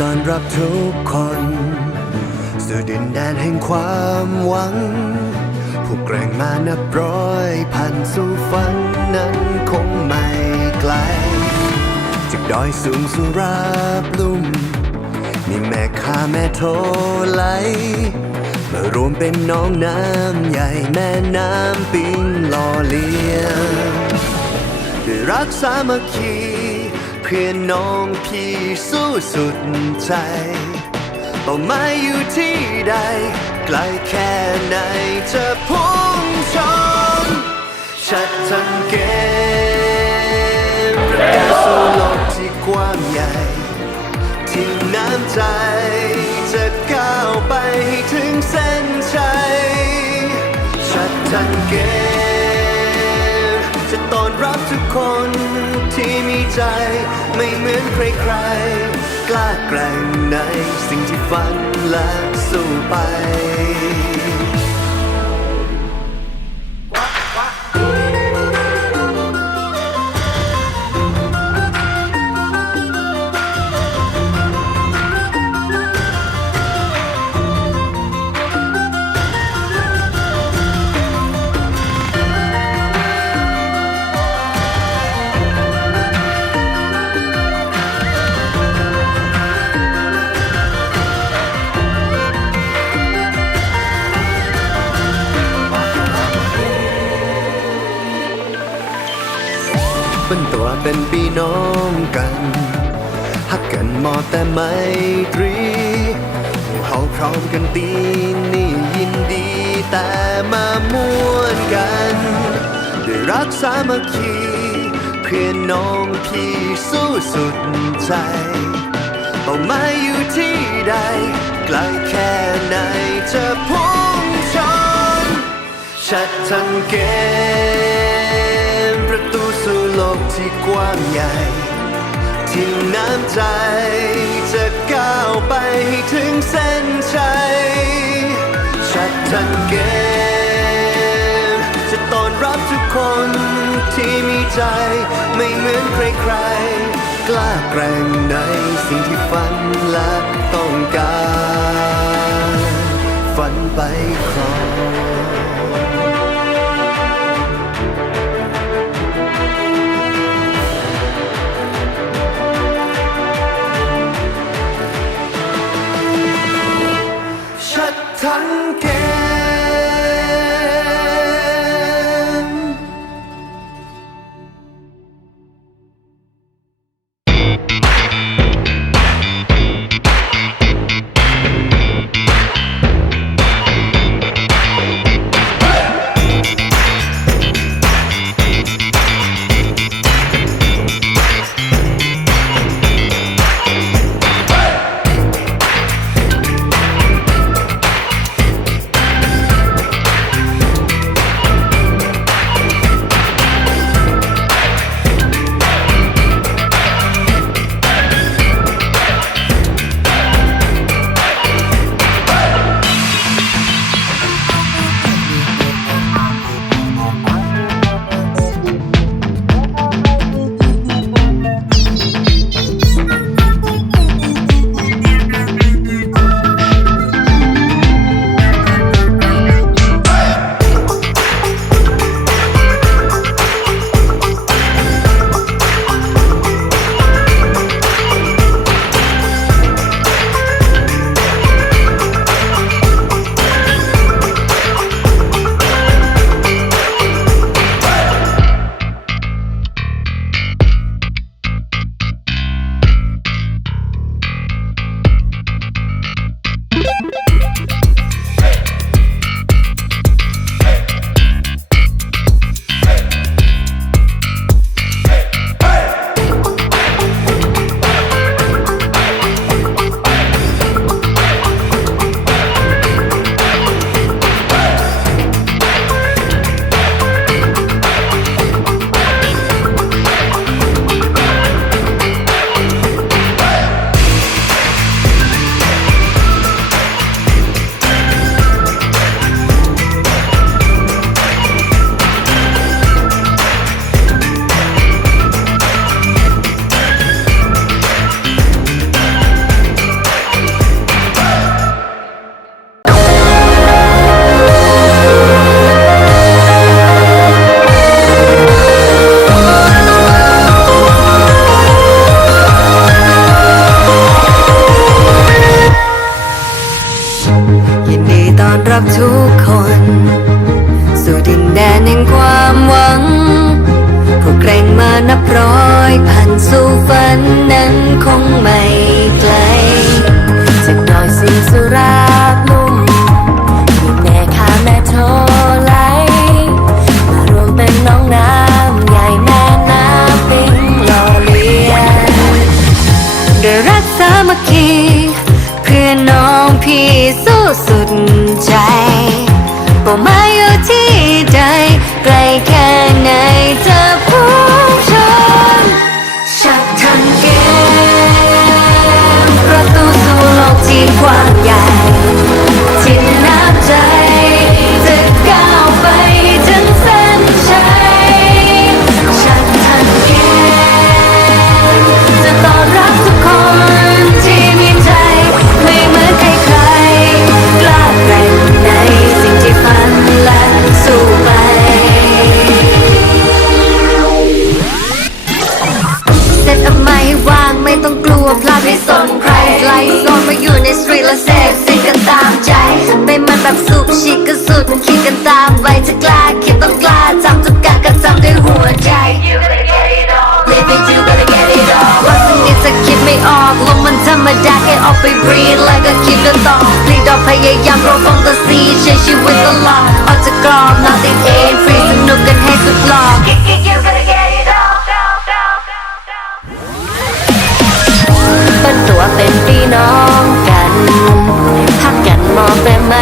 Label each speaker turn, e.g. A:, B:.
A: ตอนรับทุกคน สู่ดินแดนแห่งความหวัง ผู้แกร่งมานับร้อยพันสู่ฝันนั้นคงไม่ไกล จากดอยสูงสู่ราบลุ่ม มีแม่ข้าแม่โทไหลมารวมเป็นน้องน้ำใหญ่แม่น้ำปิงหล่อเลี้ยงด้วยรักสามัคคี เพื่อนน้องพี่สู้สุดใจเป้าหมายอยู่ที่ใด ไกลแค่ไหนจะพุ่งชนชัดทันเกมประกาศสู่โลกที่กว้างใหญ่ ที่น้ำใจจะก้าวไปถึงเส้นชัยชัดทันเกมจะต้อนรับทุกคน ที่มีใจ ไม่เหมือนใครๆ กล้าแกร่งในสิ่งที่ฝันและสู้ไป เป็นพี่น้องกัน หักกันมอแต่ไม่ตรีเขาพร้อมกันตีนี่ยินดีแต่มาม่วนกันด้วยรักสามัคคี เพื่อนน้องพี่สู้สุดใจเป้าหมายอยู่ที่ใดไกลแค่ไหนจะพุ่งชนชัดทันเก กว้างใหญ่ ที่น้ำใจจะก้าวไปถึงเส้นชัยชัดทันเกมจะต้อนรับทุกคนที่มีใจไม่เหมือนใครๆ กล้าแกร่งในสิ่งที่ฝันและต้องการ ฝันไปครอง
B: ไปรีด like a kid ก็ต้องพลีดเาพยายามเราฟังตซีใช้ชีวิตตลอดออกจากรอบ nothing in free สนุกกันให้สุดหลอกเป็นตัวเป็นพี่น้องกันทักกันมองได้ไหม